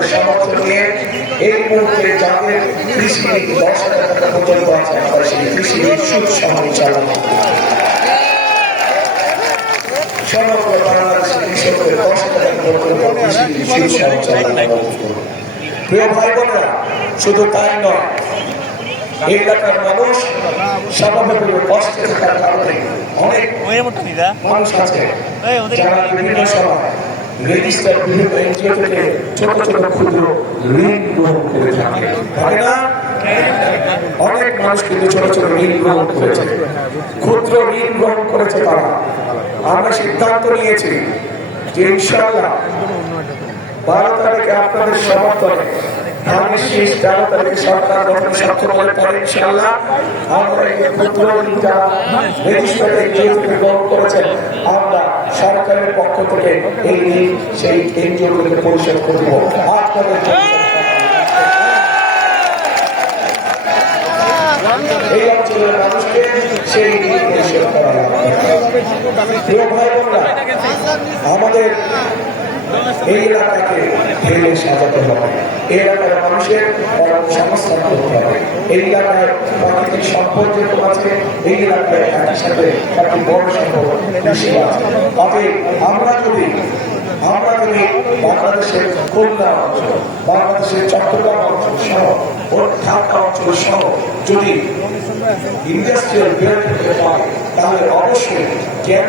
আপনাদের সমর্থন নিয়ে এই মুহূর্তে যাদের কৃষি নীতি দশ হাজার টাকা পর্যন্ত আছে আমরা সেই কৃষি সুদ সহ সমগ্র বাংলাদেশে কৃষকদের দশ হাজার পর্যন্ত কৃষি সুদ সহ প্রিয় ভাই বোনেরা শুধু তাই নয় এলাকার মানুষ স্বাভাবিকভাবে কষ্টে থাকার কারণে অনেক মানুষ আছে যারা বিভিন্ন সময় রেজিস্টার বিভিন্ন এনজিও থেকে ছোট ছোট ক্ষুদ্র ঋণ গ্রহণ করে থাকে। তাই না? অনেক মানুষ কিন্তু ছোট ছোট ঋণ গ্রহণ করেছে। ক্ষুদ্র ঋণ গ্রহণ করেছে তারা। আমরা সিদ্ধান্ত নিয়েছি যে ইনশাআল্লাহ বারো তারিখে আপনাদের সমর্থনে আমি শেষ আমরা এই এনজিও গ্রহণ করেছেন, আমরা পক্ষ থেকে এই সেই এনজিওগুলোকে পরিশোধ করব। এই অঞ্চলের মানুষকে সেই ঋণ করা আমাদের এই এলাকাকে ঢেলে সাজাতে হবে। এই এলাকার মানুষের কর্মসংস্থান করতে হবে। এই এলাকায় প্রাকৃতিক সম্পদ যেরকম আছে, এই এলাকায় একই সাথে একটি বড় সম্পদ আছে। তবে আমরা যদি আমরা যদি বাংলাদেশের খুলনা অঞ্চল, বাংলাদেশের চট্টগ্রাম অঞ্চল সহ ও ঢাকা অঞ্চল সহ যদি ইন্ডাস্ট্রিয়াল বেল্ট হতে পারে তাহলে অবশ্যই কেন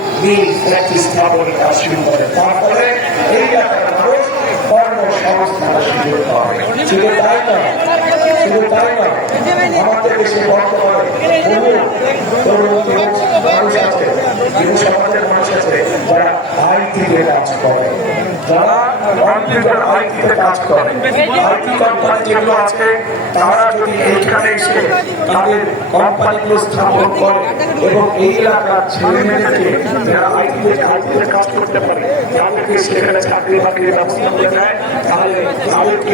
মিল ফ্যাক্টরি স্থাপনের কাজ শুরু করে তারপরে এই এলাকার মানুষ কর্মসংস্থানের সুযোগ পাবে শুধু তাই নয় শুধু তাই নয় আমাদের দেশে বহু মানুষ আছে, যুব সমাজের মানুষ আছে, যারা আইটিতে কাজ করে, যারা কম্পিউটার আইটিতে কাজ করে। আইটি কোম্পানি যেগুলো তারা যদি এইখানে এসে তাদের কোম্পানিগুলো স্থাপন এবং এই এলাকার ছেলেমেয়েদেরকে, যারা আইটিতে কাজ করতে পারে, তাদেরকে সেখানে চাকরি বাকরির ব্যবস্থা করে দেয়, তাহলে তাদেরকে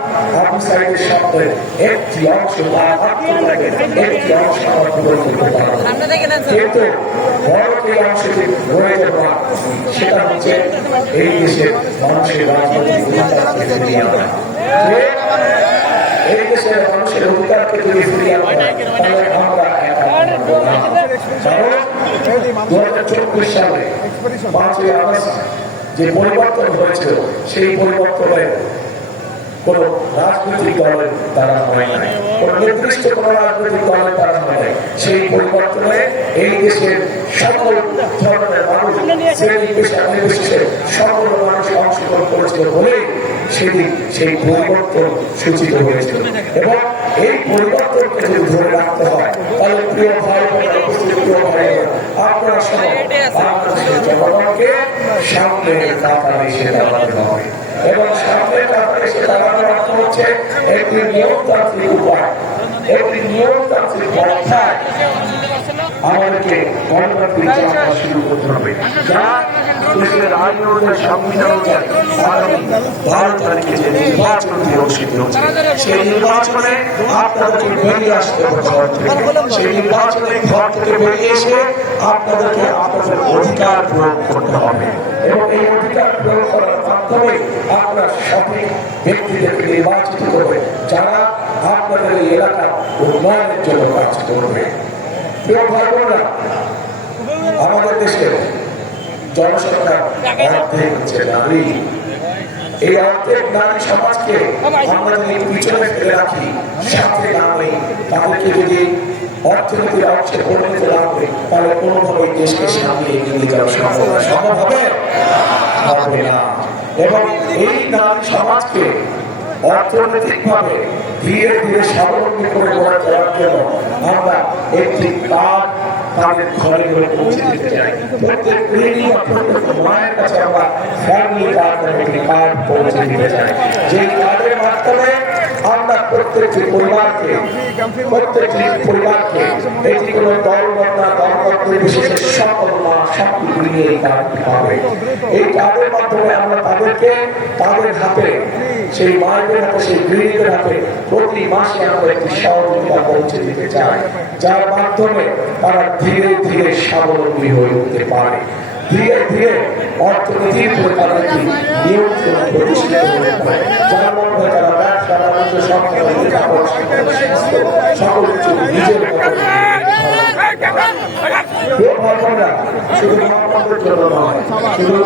আবু সাইডের সামনে একটি অংশ বা আত্মত্যাগের একটি অংশ আমরা পূরণ করতে পারব। কিন্তু বড় যে অংশটি রয়ে যাবে সেটা হচ্ছে এই দেশের মানুষের রাজনৈতিক অধিকারকে ফিরিয়ে আনা। এই দেশের মানুষের অধিকারকে যদি ফিরিয়ে আনা তাহলে আমরা একা পারব না। কারণ দু হাজার চব্বিশ সালে পাঁচই আগস্ট যে পরিবর্তন হয়েছিল সেই পরিবর্তনের কোন রাজনৈতিক দলের দ্বারা হয় নাই, কোন নির্দিষ্ট কোন রাজনৈতিক দলের দ্বারা হয় নাই। সেই পরিবর্তনে এই দেশের সকল ধরনের মানুষ নির্বিশেষে সকল মানুষ অংশগ্রহণ করেছিল বলেই সেদিন সেই পরিবর্তন সূচিত হয়েছিল। এবং এই পরিবর্তনকে যদি ধরে রাখতে হয়, তাহলে প্রিয় ভাই প্রিয় সহ বাংলাদেশের জনগণকে সামনে কাতারে এসে হবে। এবং সামনে কাতারে এসে দাঁড়ানোর অর্থ হচ্ছে একটি নিয়মতান্ত্রিক উপায়। একটি নিয়মতান্ত্রিক পন্থায় আমাদেরকে গণতান্ত্রিক যাত্রা শুরু করতে হবে। যা দেশের আইন অনুযায়ী সংবিধান অনুযায়ী আগামী বারো তারিখে যে নির্বাচন অনুষ্ঠিত হচ্ছে, সেই নির্বাচনে থেকে। ঘর থেকে এসে আপনাদেরকে আপনাদের অধিকার প্রয়োগ করতে হবে। এবং এই অধিকার প্রয়োগ করার মাধ্যমে আপনার সঠিক ব্যক্তিদেরকে নির্বাচিত করবে যারা আপনাদের এই এলাকার উন্নয়নের জন্য কাজ করবে। আমাদের দেশের জনসংখ্যা অর্ধেক হচ্ছে নারী। এই অর্ধেক নারী সমাজকে আমরা যদি পিছনে ফেলে রাখি, সাথে না তাদেরকে যদি অর্থনীতির অংশে পরিণত না করি তাহলে কোনোভাবেই দেশকে সামনে এগিয়ে নিয়ে যাওয়া সম্ভব সম্ভব হবে? হবে না। এবং এই নারী সমাজকে অর্থনৈতিকভাবে ধীরে ধীরে স্বাবলম্বী করে গড়ে তোলার জন্য আমরা একটি কাজ তাদের ঘরে পৌঁছে দিতে চাই। মায়ের কাছে আমরা একটি কার্ড পৌঁছে দিতে চাই। যে কার্ডের মাধ্যমে আমরা প্রত্যেকটি পরিবারকে প্রত্যেকটি পরিবারকে এটি কোনো দল না দলগত বিশেষে সকল মা সকল মিলিয়ে এই কার্ডটি পাবে এই কার্ডের মাধ্যমে আমরা তাদেরকে, তাদের হাতে, সেই মায়েদের হাতে, সেই গৃহীদের হাতে প্রতি মাসে আমরা একটি সহযোগিতা পৌঁছে দিতে চাই, যার মাধ্যমে তারা ধীরে ধীরে স্বাবলম্বী হয়ে উঠতে পারে। ধীরে ধীরে অর্থনীতির উপরে তারা একটি নিয়ন্ত্রণ প্রতিষ্ঠিত হতে পারে। যার সকল কিছু নিজের শুধু জন্য নয়